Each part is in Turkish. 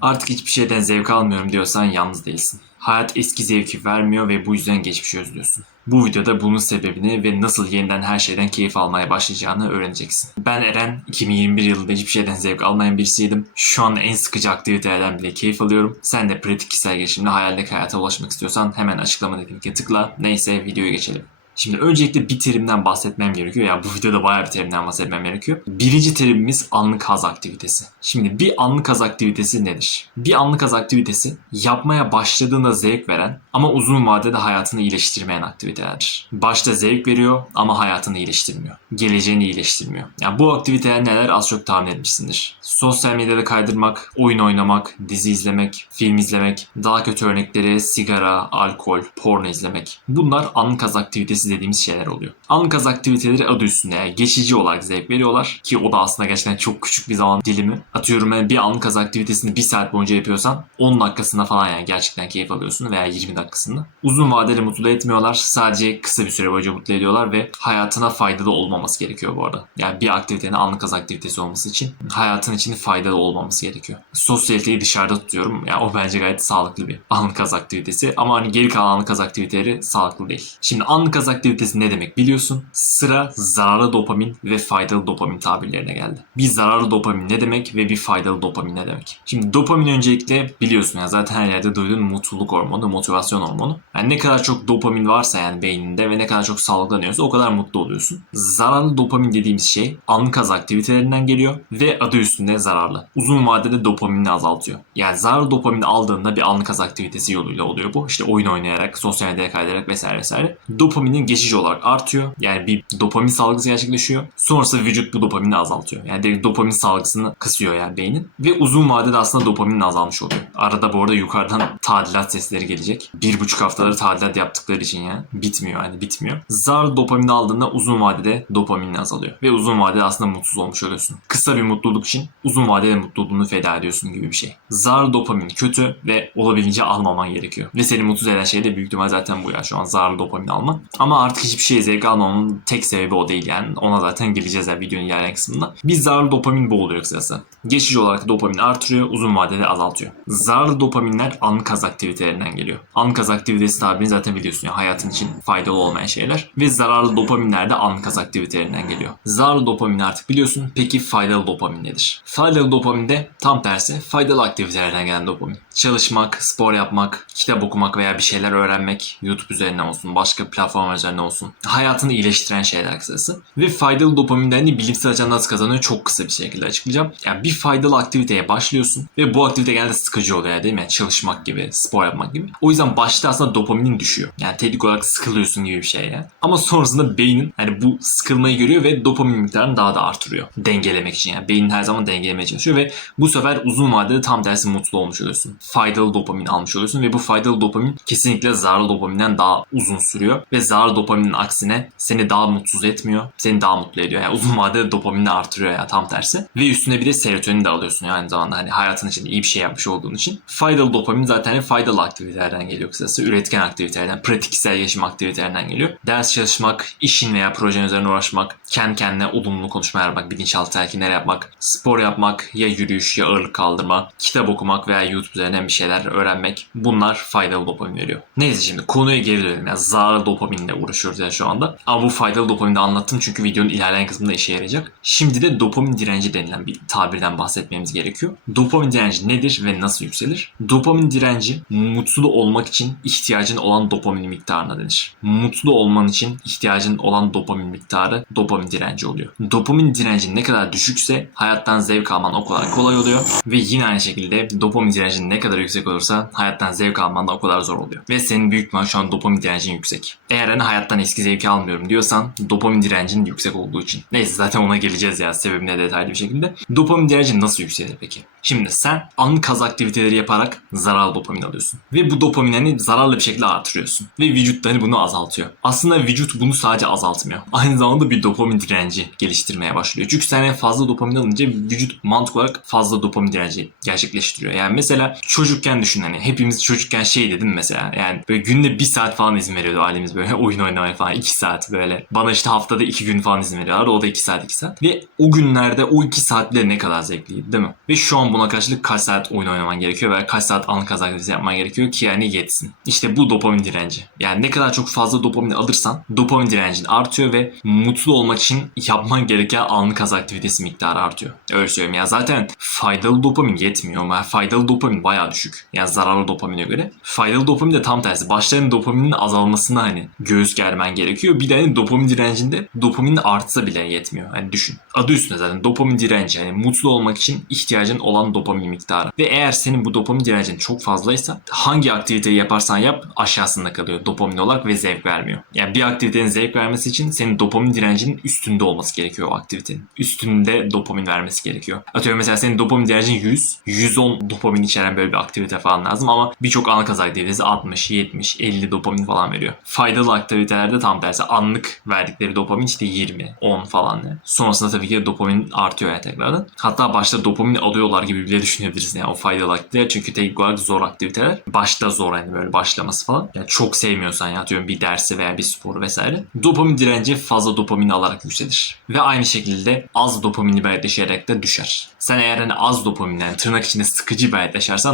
Artık hiçbir şeyden zevk almıyorum diyorsan yalnız değilsin. Hayat eski zevki vermiyor ve bu yüzden geçmişi özlüyorsun. Bu videoda bunun sebebini ve nasıl yeniden her şeyden keyif almaya başlayacağını öğreneceksin. Ben Eren, 2021 yılında hiçbir şeyden zevk almayan birisiydim. Şu an en sıkıcı aktivitelerden bile keyif alıyorum. Sen de pratik kişisel gelişimle hayalindeki hayata ulaşmak istiyorsan hemen açıklamadaki linke tıkla. Neyse videoya geçelim. Şimdi öncelikle bir terimden bahsetmem gerekiyor. Ya bu videoda bayağı bir terimden bahsetmem gerekiyor. Birinci terimimiz anlık haz aktivitesi. Şimdi bir anlık haz aktivitesi nedir? Bir anlık haz aktivitesi yapmaya başladığında zevk veren ama uzun vadede hayatını iyileştirmeyen aktivitelerdir. Başta zevk veriyor ama hayatını iyileştirmiyor. Geleceğini iyileştirmiyor. Yani bu aktiviteler neler az çok tahmin etmişsindir. Sosyal medyada kaydırmak, oyun oynamak, dizi izlemek, film izlemek, daha kötü örnekleri sigara, alkol, porno izlemek. Bunlar anlık haz aktivitesi dediğimiz şeyler oluyor. Anlık haz aktiviteleri adı üstünde yani geçici olarak zevk veriyorlar ki o da aslında gerçekten çok küçük bir zaman dilimi. Atıyorum ben bir anlık haz aktivitesini bir saat boyunca yapıyorsan 10 dakikasında falan yani gerçekten keyif alıyorsun veya 20 dakikasında. Uzun vadeli mutlu etmiyorlar. Sadece kısa bir süre boyunca mutlu ediyorlar ve hayatına faydalı olmaması gerekiyor bu arada. Yani bir aktivitenin anlık haz aktivitesi olması için hayatın için faydalı olmaması gerekiyor. Sosyaliteyi dışarıda tutuyorum. Yani o bence gayet sağlıklı bir anlık haz aktivitesi. Ama hani geri kalan anlık haz aktiviteleri sağlıklı değil. Şimdi anlık haz aktivitesi ne demek biliyorsun? Sıra zararlı dopamin ve faydalı dopamin tabirlerine geldi. Bir zararlı dopamin ne demek ve bir faydalı dopamin ne demek? Şimdi dopamin öncelikle biliyorsun ya zaten her yerde duyduğun mutluluk hormonu, motivasyon hormonu. Yani ne kadar çok dopamin varsa yani beyninde ve ne kadar çok sağlıklanıyorsa o kadar mutlu oluyorsun. Zararlı dopamin dediğimiz şey anlık haz aktivitelerinden geliyor ve adı üstünde zararlı. Uzun vadede dopaminini azaltıyor. Yani zararlı dopamin aldığında bir anlık haz aktivitesi yoluyla oluyor bu. İşte oyun oynayarak, sosyal medyaya kaydayarak vesaire vesaire. Dopaminin geçici olarak artıyor. Yani bir dopamin salgısı gerçekleşiyor. Sonrasında vücut bu dopamini azaltıyor. Yani direkt dopamin salgısını kısıyor yani beynin. Ve uzun vadede aslında dopaminin azalmış oluyor. Arada bu arada yukarıdan tadilat sesleri gelecek. Bir buçuk haftaları tadilat yaptıkları için ya. Bitmiyor yani bitmiyor. Zararlı dopamini aldığında uzun vadede dopaminin azalıyor. Ve uzun vadede aslında mutsuz olmuş oluyorsun. Kısa bir mutluluk için uzun vadede mutluluğunu feda ediyorsun gibi bir şey. Zararlı dopamin kötü ve olabildiğince almaman gerekiyor. Ve seni mutsuz eden şey de büyük ihtimal zaten bu ya şu an zararlı dopamin alma. Ama artık hiçbir şeye zevk almamın tek sebebi o değil yani. Ona zaten geleceğiz ya videonun ilerleyen kısmında. Bir zararlı dopamin bu oluyor kısacası. Geçici olarak dopamin artırıyor, uzun vadede azaltıyor. Zararlı dopaminler anlık haz aktivitelerinden geliyor. Anlık haz aktivitesi tabirini zaten biliyorsun ya hayatın için faydalı olmayan şeyler. Ve zararlı dopaminler de anlık haz aktivitelerinden geliyor. Zararlı dopamin artık biliyorsun. Peki faydalı dopamin nedir? Faydalı dopamin de tam tersi faydalı aktivitelerden gelen dopamin. Çalışmak, spor yapmak, kitap okumak veya bir şeyler öğrenmek, YouTube üzerinden olsun, başka platformlar üzerinden olsun. Hayatını iyileştiren şeyler kısası. Ve faydalı dopaminden de bilimsel açıdan nasıl kazanıyor çok kısa bir şekilde açıklayacağım. Yani bir faydalı aktiviteye başlıyorsun ve bu aktivite genelde sıkıcı oluyor değil mi? Yani çalışmak gibi, spor yapmak gibi. O yüzden başta aslında dopaminin düşüyor. Yani teknik olarak sıkılıyorsun gibi bir şey ya. Ama sonrasında beynin hani bu sıkılmayı görüyor ve dopamin miktarını daha da artırıyor. Dengelemek için yani. Beynin her zaman dengelemeye çalışıyor ve bu sefer uzun vadede tam tersi mutlu olmuş oluyorsun. Faydalı dopamin almış oluyorsun ve bu faydalı dopamin kesinlikle zararlı dopaminden daha uzun sürüyor ve zararlı dopaminin aksine seni daha mutsuz etmiyor. Seni daha mutlu ediyor. Yani uzun vadede dopamini artırıyor ya tam tersi. Ve üstüne bir de serotonin de alıyorsun yani zamanda hani hayatın için iyi bir şey yapmış olduğun için. Faydalı dopamin zaten faydalı aktivitelerden geliyor kısası. Üretken aktivitelerden, pratik kişisel gelişim aktivitelerinden geliyor. Ders çalışmak, işin veya projen üzerine uğraşmak, kendi kendine olumlu konuşmalar yapmak, bilinçaltı telkinler yapmak, spor yapmak, ya yürüyüş ya ağırlık kaldırma, kitap okumak veya YouTube üzerinden bir şeyler öğrenmek. Bunlar faydalı dopamin veriyor. Neyse şimdi konuya geri dönelim. Yani zararlı dopaminle uğraşıyoruz yani şu anda. Ama bu faydalı dopamini de anlattım çünkü videonun ilerleyen kısmında işe yarayacak. Şimdi de dopamin direnci denilen bir tabirden bahsetmemiz gerekiyor. Dopamin direnci nedir ve nasıl yükselir? Dopamin direnci mutlu olmak için ihtiyacın olan dopamin miktarına denir. Mutlu olman için ihtiyacın olan dopamin miktarı dopamin direnci oluyor. Dopamin direnci ne kadar düşükse hayattan zevk alman o kadar kolay oluyor ve yine aynı şekilde dopamin direncin ne kadar yüksek olursa hayattan zevk alman da o kadar zor oluyor. Ve senin büyük ihtimal şu an dopamin direncin yüksek. Eğer hani hayattan eski zevki almıyorum diyorsan dopamin direncin yüksek olduğu için. Neyse zaten ona geleceğiz ya sebebine detaylı bir şekilde. Dopamin direnci nasıl yükselir peki? Şimdi sen anlık haz aktiviteleri yaparak zararlı dopamin alıyorsun. Ve bu dopamini hani zararlı bir şekilde artırıyorsun. Ve vücut hani bunu azaltıyor. Aslında vücut bunu sadece azaltmıyor. Aynı zamanda bir dopamin direnci geliştirmeye başlıyor. Çünkü sen en fazla dopamin alınca vücut mantık olarak fazla dopamin direnci gerçekleştiriyor. Yani mesela çocukken düşün hani hepimiz çocukken şey dedim mesela yani böyle günde bir saat falan izin veriyordu ailemiz böyle oyun oynamaya falan iki saat böyle. Bana işte haftada iki gün falan izin veriyorlar o da iki saat iki saat. Ve o günlerde o iki saat bile ne kadar zevkliydi değil mi? Ve şu an buna karşılık kaç saat oyun oynaman gerekiyor veya kaç saat anlık aktivitesi yapman gerekiyor ki yani yetsin. İşte bu dopamin direnci. Yani ne kadar çok fazla dopamin alırsan dopamin direncin artıyor ve mutlu olmak için yapman gereken anlık kaz aktivitesi miktarı artıyor. Öyle söyleyeyim ya zaten faydalı dopamin yetmiyor faydalı dopamin bayağı düşük. Yani zararlı dopamine göre. Faydalı dopamin de tam tersi. Başların dopaminin azalmasına hani göğüs germen gerekiyor. Bir de hani dopamin direncinde dopamin artsa bile yetmiyor. Hani düşün. Adı üstünde zaten dopamin direnci. Yani mutlu olmak için ihtiyacın olan dopamin miktarı. Ve eğer senin bu dopamin direncin çok fazlaysa hangi aktiviteyi yaparsan yap aşağısında kalıyor dopamin olarak ve zevk vermiyor. Yani bir aktivitenin zevk vermesi için senin dopamin direncinin üstünde olması gerekiyor o aktivitenin. Üstünde dopamin vermesi gerekiyor. Atıyorum mesela senin dopamin direncin 100, 110 dopamin içeren böyle bir aktivite falan lazım ama birçok ana kaz aktivitesi 60, 70, 50 dopamin falan veriyor. Faydalı aktivitelerde tam tersi anlık verdikleri dopamin işte 20, 10 falan. Yani. Sonrasında tabii ki dopamin artıyor ya tekrardan. Hatta başta dopamin alıyorlar gibi bile düşünebiliriz yani o faydalı aktiviteler. Çünkü teknik olarak zor aktiviteler. Başta zor hani böyle başlaması falan. Yani çok sevmiyorsan ya atıyorum bir dersi veya bir sporu vesaire. Dopamin direnci fazla dopamin alarak yükselir. Ve aynı şekilde az dopamini bir yaşayarak da düşer. Sen eğer hani az dopamin yani tırnak içinde sıkıcı bir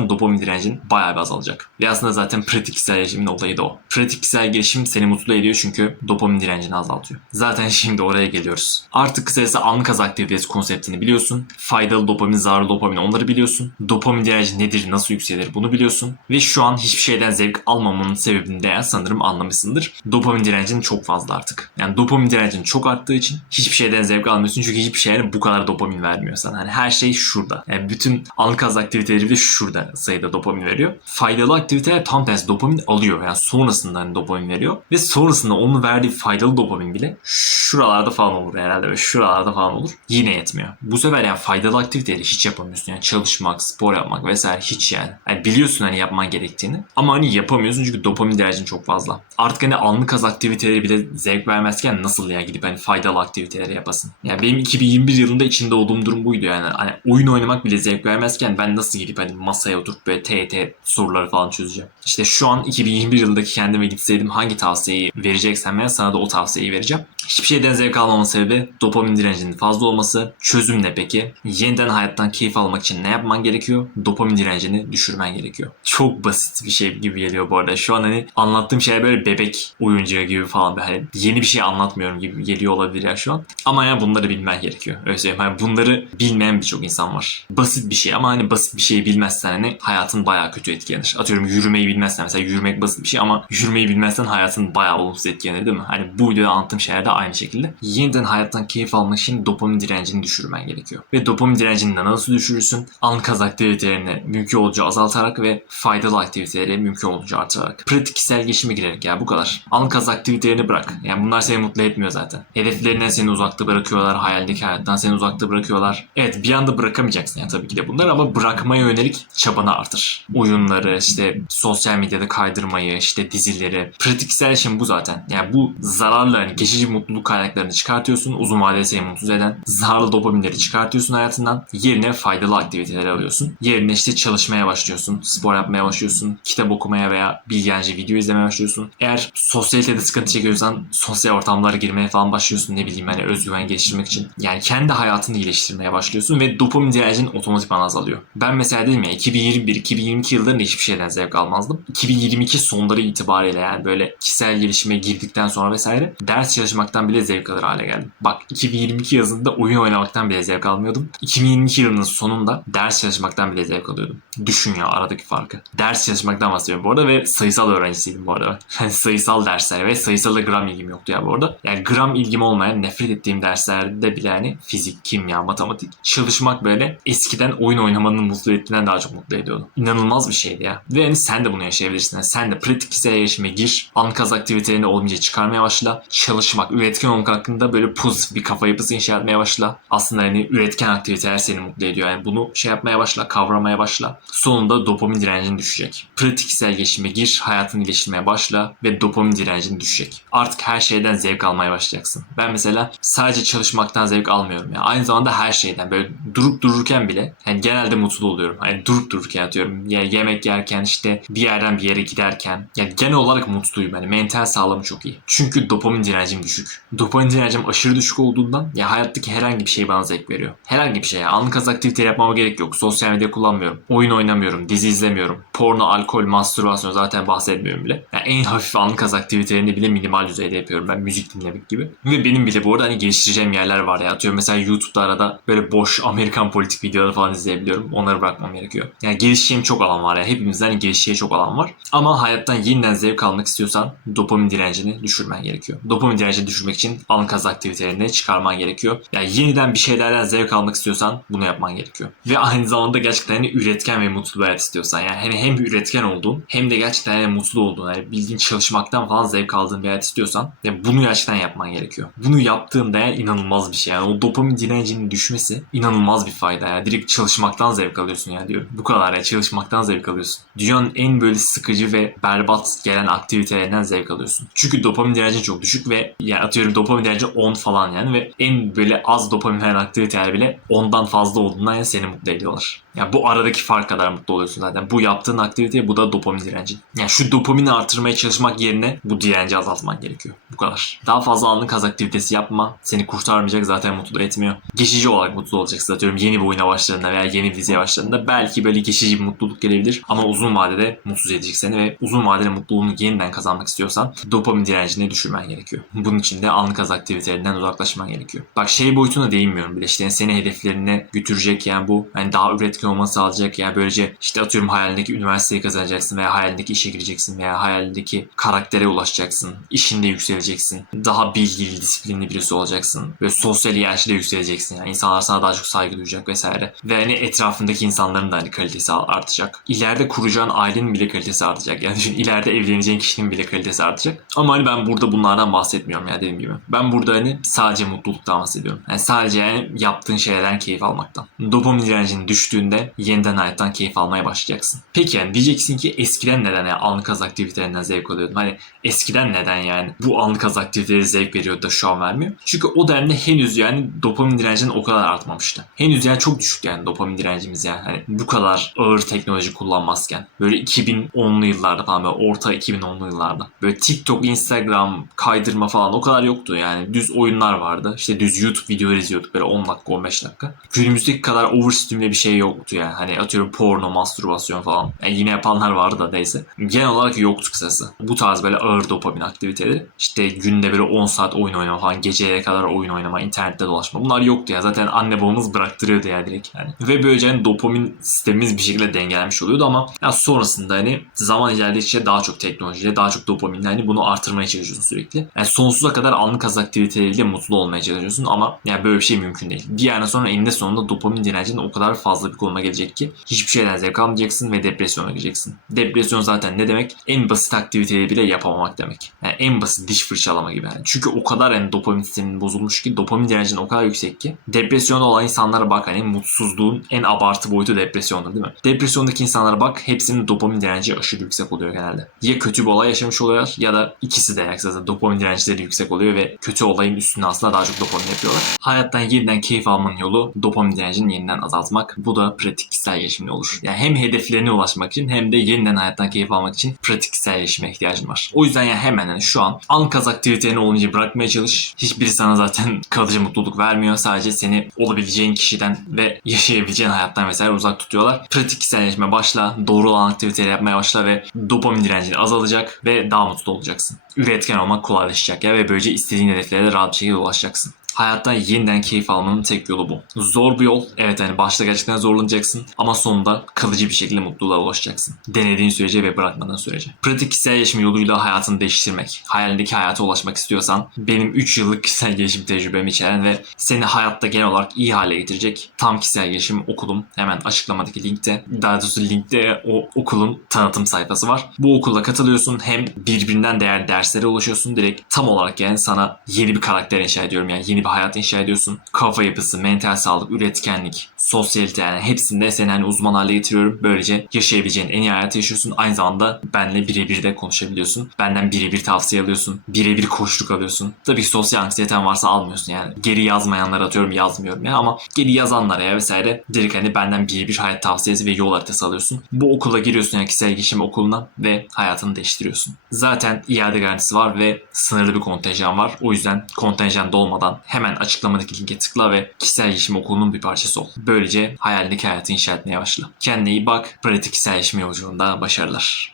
yaşarsan dopamin direncin bayağı bir azalacak. Ve aslında zaten pratik kişisel gelişimin olayı da o. Pratik kişisel gelişim seni mutlu ediyor çünkü dopamin direncini azaltıyor. Zaten şimdi oraya geliyoruz. Artık kısacası anlık haz aktivitesi konseptini biliyorsun. Faydalı dopamin, zararlı dopamin onları biliyorsun. Dopamin direnci nedir, nasıl yükselir bunu biliyorsun. Ve şu an hiçbir şeyden zevk almamanın sebebini de sanırım anlamışsındır. Dopamin direncin çok fazla artık. Yani dopamin direncin çok arttığı için hiçbir şeyden zevk almıyorsun. Çünkü hiçbir şeyden bu kadar dopamin vermiyor sana. Hani her şey şurada. Yani bütün anlık haz aktiviteleri de şurada sayıda dopamin veriyor. Faydalı aktiviteler tam tersi dopamin alıyor. Yani sonrasında hani dopamin veriyor. Ve sonrasında onun verdiği faydalı dopamin bile şuralarda falan olur herhalde ve şuralarda falan olur. Yine yetmiyor. Bu sefer yani faydalı aktiviteleri hiç yapamıyorsun. Yani çalışmak, spor yapmak vesaire hiç yani. yani biliyorsun hani yapman gerektiğini ama hani yapamıyorsun çünkü dopamin direncin çok fazla. Artık hani anlık haz aktiviteleri bile zevk vermezken nasıl ya gidip hani faydalı aktiviteleri yapasın. Yani benim 2021 yılında içinde olduğum durum buydu yani. Hani oyun oynamak bile zevk vermezken ben nasıl gidip hani masaya oturup böyle TET soruları falan çözeceğim. İşte şu an 2021 yılındaki kendime gitseydim hangi tavsiyeyi vereceksem ben sana da o tavsiyeyi vereceğim. Hiçbir şeyden zevk almamın sebebi dopamin direncinin fazla olması. Çözüm ne peki? Yeniden hayattan keyif almak için ne yapman gerekiyor? Dopamin direncini düşürmen gerekiyor. Çok basit bir şey gibi geliyor bu arada. Şu an hani anlattığım şey böyle bebek oyuncağı gibi falan. Hani yeni bir şey anlatmıyorum gibi geliyor olabilir ya şu an. Ama ya bunları bilmen gerekiyor. Öyle söyleyeyim. Hani bunları bilmeyen birçok insan var. Basit bir şey ama hani basit bir şeyi bilmezsen hani hayatın bayağı kötü etkilenir. Atıyorum yürümeyi bilmezsen mesela yürümek basit bir şey ama yürümeyi bilmezsen hayatın bayağı olumsuz etkilenir değil mi? Hani bu videoda anlattığım şeyler de aynı şekilde. Yeniden hayattan keyif almak için dopamin direncini düşürmen gerekiyor. Ve dopamin direncini nasıl düşürürsün? Anlık haz aktivitelerini mümkün olduğunca azaltarak ve faydalı aktiviteleri mümkün olduğunca artırarak. Pratik kişisel gelişime girerek ya bu kadar. Anlık haz aktivitelerini bırak. Yani bunlar seni mutlu etmiyor zaten. Hedeflerinden seni uzakta bırakıyorlar. Hayaldeki hayattan seni uzakta bırakıyorlar. Evet bir anda bırakamayacaksın yani tabii ki de bunlar ama bırakmaya yönelik çabanı artır. Oyunları, işte sosyal medyada kaydırmayı, işte dizileri. Pratik kişisel gelişim bu zaten. Yani bu zararlı hani geçici mutluluk kaynaklarını çıkartıyorsun. Uzun vadede seni mutsuz eden zararlı dopaminleri çıkartıyorsun hayatından. Yerine faydalı aktiviteleri alıyorsun. Yerine işte çalışmaya başlıyorsun. Spor yapmaya başlıyorsun. Kitap okumaya veya bilgilenci video izlemeye başlıyorsun. Eğer sosyalitede sıkıntı çekiyorsan sosyal ortamlara girmeye falan başlıyorsun. Ne bileyim hani özgüven geliştirmek için. Yani kendi hayatını iyileştirmeye başlıyorsun ve dopamin direncin otomatikman azalıyor. Ben mesela dedim ya 2021-2022 yıllarında hiçbir şeyden zevk almazdım. 2022 sonları itibariyle yani böyle kişisel gelişime girdikten sonra vesaire ders çalışmaktan bile zevk alır hale geldim. Bak 2022 yazında oyun oynamaktan bile zevk almıyordum. 2022 yılının sonunda ders çalışmaktan bile zevk alıyordum. Düşün ya aradaki farkı. Ders çalışmaktan bahsediyorum bu arada ve sayısal öğrencisiydim bu arada. Yani sayısal dersler ve sayısalla gram ilgim yoktu ya bu arada. Yani gram ilgim olmayan nefret ettiğim derslerde bile yani fizik, kimya, matematik çalışmak böyle eskiden oyun oynamanın mutlu ettiğinden daha çok mutlu ediyordu. İnanılmaz bir şeydi ya. Ve hani sen de bunu yaşayabilirsin. Yani sen de pratik kişisel gelişime gir. Ankaz aktivitelerini olmayınca çıkarmaya başla. Çalışmak, üretken olmak hakkında böyle pozitif bir kafa yapısı inşa etmeye başla. Aslında hani üretken aktiviteler seni mutlu ediyor. Yani bunu şey yapmaya başla, kavramaya başla. Sonunda dopamin direncin düşecek. Pratik kişisel gelişime gir, hayatını geliştirmeye başla ve dopamin direncin düşecek. Artık her şeyden zevk almaya başlayacaksın. Ben mesela sadece çalışmaktan zevk almıyorum ya. Aynı zamanda her şeyden böyle durup dururken bile yani genelde mutlu oluyorum. Hani durup dururken atıyorum. Ya yemek yerken işte bir yerden bir yere giderken. Yani genel olarak mutluyum. Yani mental sağlığım çok iyi. Çünkü dopamin direncim düşük. Dopamin direncim aşırı düşük olduğundan ya hayattaki herhangi bir şey bana zevk veriyor. Herhangi bir şey. Yani anlık az aktivite yapmama gerek yok. Sosyal medya kullanmıyorum. Oyun oynamıyorum. Dizi izlemiyorum. Porno, alkol, mastürbasyon zaten bahsetmiyorum bile. Yani en hafif anlık az aktivitelerini bile minimal düzeyde yapıyorum. Ben müzik dinlemek gibi. Ve benim bile bu arada hani geliştireceğim yerler var ya. Atıyorum mesela YouTube'da arada böyle boş Amerikan politik videoları falan izleyebiliyorum. Onları bırakmam gerekiyor. Yani gelişeceğim çok alan var ya. Hepimizden gelişeceği çok alan var. Ama hayattan yeniden zevk almak istiyorsan dopamin direncini düşürmen gerekiyor. Dopamin direncini düşürmek için anlık az aktivitelerini çıkarman gerekiyor. Yani yeniden bir şeylerden zevk almak istiyorsan bunu yapman gerekiyor. Ve aynı zamanda gerçekten hani üretken ve mutlu bir hayat istiyorsan yani hani hem üretken olduğun hem de gerçekten hani mutlu olduğun yani bildiğin çalışmaktan falan zevk aldığın bir hayat istiyorsan yani bunu gerçekten yapman gerekiyor. Bunu yaptığında yani inanılmaz bir şey. Yani o dopamin direncinin düşmesi inanılmaz bir fayda. Yani direkt çalışmaktan zevk alıyorsun ya diyorum. Bu kadar ya çalışmaktan zevk alıyorsun. Dünyanın en böyle sıkıcı ve berbat gelen aktivitelerinden zevk alıyorsun. Çünkü dopamin direncin çok düşük ve yani atıyorum dopamin direnci 10 falan yani ve en böyle az dopamin veren aktiviteler bile ondan fazla olduğundan yani seni mutlu ediyorlar. Yani bu aradaki fark kadar mutlu oluyorsun zaten. Bu yaptığın aktivite bu da dopamin direnci. Yani şu dopamini artırmaya çalışmak yerine bu direnci azaltman gerekiyor. Bu kadar. Daha fazla anlık az aktivitesi yapma. Seni kurtarmayacak zaten mutlu etmiyor. Geçici olarak mutlu olacaksın. Atıyorum yeni bir oyuna başladığında veya yeni bir diziye başladığında belki böyle geçici bir mutluluk gelebilir. Ama uzun vadede mutsuz edecek seni ve uzun vadede mutluluğunu yeniden kazanmak istiyorsan dopamin direncini düşürmen gerekiyor. Bunun için de anlık az aktivitelerinden uzaklaşman gerekiyor. Bak şey boyutuna değinmiyorum bile. İşte seni hedeflerine götürecek yani bu hani daha üretken olmanı sağlayacak yani böylece işte atıyorum hayalindeki üniversiteyi kazanacaksın veya hayalindeki işe gireceksin veya hayalindeki karaktere ulaşacaksın. işinde yükseleceksin. Daha bilgili, disiplinli birisi olacaksın. Ve sosyal hiyerarşide yükseleceksin. Yani insanlar sana daha çok saygı duyacak vesaire. Ve hani etrafındaki insanların da hani kalitesi artacak. İleride kuracağın ailenin bile kalitesi artacak. Yani düşün ileride evleneceğin kişinin bile kalitesi artacak. Ama hani ben burada bunlardan bahsetmiyorum ya dediğim gibi. Ben burada hani sadece mutluluktan bahsediyorum. Yani sadece yani yaptığın şeylerden keyif almaktan. Dopamin direncinin düştüğünde yeniden hayattan keyif almaya başlayacaksın. Peki yani diyeceksin ki eskiden neden yani anlık az aktivitelerinden zevk alıyordum? Hani eskiden neden yani bu anlık az aktiviteleri zevk veriyordu da şu an vermiyor? Çünkü o dönemde henüz yani dopamin direncinin o kadar artmamıştı. Henüz yani çok düşük yani dopamin direncimiz yani. Hani bu kadar ağır teknoloji kullanmazken. Böyle 2010'lu yıllarda falan böyle orta 2010'lu yıllarda. Böyle TikTok, Instagram, kaydırma falan o kadar yoktu yani. Düz oyunlar vardı. İşte düz YouTube videoları izliyorduk böyle 10 dakika 15 dakika. Günümüzdeki kadar overstimüle bir şey yoktu yani. Hani atıyorum porno, mastürbasyon falan. Yani yine yapanlar vardı da neyse. Genel olarak yoktu kısası. Bu tarz böyle ağır dopamin aktiviteleri. İşte günde böyle 10 saat oyun oynama falan. Geceye kadar oyun oynama, internette dolaşma. Bunlar yoktu ya. Zaten anne babamız bıraktırıyordu ya direkt yani. Ve böylece hani dopamin sistemimiz bir şekilde dengelenmiş oluyordu ama ya sonrasında hani zaman ilerledikçe daha çok teknolojiyle, daha çok dopaminle hani bunu artırmaya çalışıyorsun sürekli. Yani sonsuza kadar anlık az aktiviteleriyle mutlu olmaya çalışıyorsun ama yani böyle bir şey mümkün değil. Bir yerden sonra eninde sonunda dopamin direncin o kadar fazla bir konuma gelecek ki hiçbir şeyden zevk almayacaksın ve depresyona gireceksin. Depresyon zaten ne demek? En basit aktiviteyi bile yapamamak demek. Yani en basit diş fırçalama gibi yani. Çünkü o kadar yani dopamin sistemin bozulmuş ki dopamin direncin o kadar yüksek ki depresyonda olan insanlara bak hani mutsuzluğun en abartı boyutu depresyondur değil mi? Depresyondaki insanlara bak hepsinin dopamin direnci aşırı yüksek oluyor genelde. Ya kötü bir olay yaşamış oluyorlar ya da ikisi de zaten dopamin dirençleri yüksek oluyor ve kötü olayın üstüne aslında daha çok dopamin yapıyorlar. Hayattan yeniden keyif almanın yolu dopamin direncini yeniden azaltmak. Bu da pratik kişisel gelişimle olur. Yani hem hedeflerine ulaşmak için hem de yeniden hayattan keyif almak için pratik kişisel gelişime ihtiyacın var. O yüzden ya hemen yani şu an ankaz aktivitelerini olunca bırakmaya çalış. Hiçbiri sana zaten kalıcı mutluluk vermiyor. Sadece seni olabileceğin kişiden ve yaşayabileceğin hayattan vesaire uzak tutuyorlar. Pratik kişiselleşme başla. Doğru olan aktiviteleri yapmaya başla ve dopamin direncin azalacak ve daha mutlu olacaksın. Üretken olmak kolaylaşacak ya ve böylece istediğin hedeflere de rahat bir şekilde ulaşacaksın. Hayattan yeniden keyif almanın tek yolu bu. Zor bir yol. Evet hani başta gerçekten zorlanacaksın ama sonunda kalıcı bir şekilde mutluluğa ulaşacaksın. Denediğin sürece ve bırakmadığın sürece. Pratik kişisel gelişim yoluyla hayatını değiştirmek. Hayalindeki hayata ulaşmak istiyorsan benim 3 yıllık kişisel gelişim tecrübemi içeren ve seni hayatta genel olarak iyi hale getirecek tam kişisel gelişim okulum. Hemen açıklamadaki linkte. Daha doğrusu linkte o okulun tanıtım sayfası var. Bu okula katılıyorsun. Hem birbirinden değerli derslere ulaşıyorsun. Direkt tam olarak yani sana yeni bir karakter inşa ediyorum. Yani yeni bir hayat inşa ediyorsun. Kafa yapısı, mental sağlık, üretkenlik, sosyalite yani hepsinde seni hani uzman hale getiriyorum. Böylece yaşayabileceğin en iyi hayatı yaşıyorsun. Aynı zamanda benle birebir de konuşabiliyorsun. Benden birebir tavsiye alıyorsun. Birebir koşluk alıyorsun. Tabii ki sosyal anksiyeten varsa almıyorsun yani. Geri yazmayanlara atıyorum yazmıyorum ya ama geri yazanlara ya vesaire direkt hani benden birebir hayat tavsiyesi ve yol haritası alıyorsun. Bu okula giriyorsun yani kişisel gelişim okuluna ve hayatını değiştiriyorsun. Zaten iade garantisi var ve sınırlı bir kontenjan var. O yüzden kontenjan dolmadan hemen açıklamadaki linke tıkla ve kişisel gelişim okulunun bir parçası ol. Böylece hayalindeki hayatı inşa etmeye başla. Kendine iyi bak. Pratik kişisel gelişim yolculuğunda başarılar.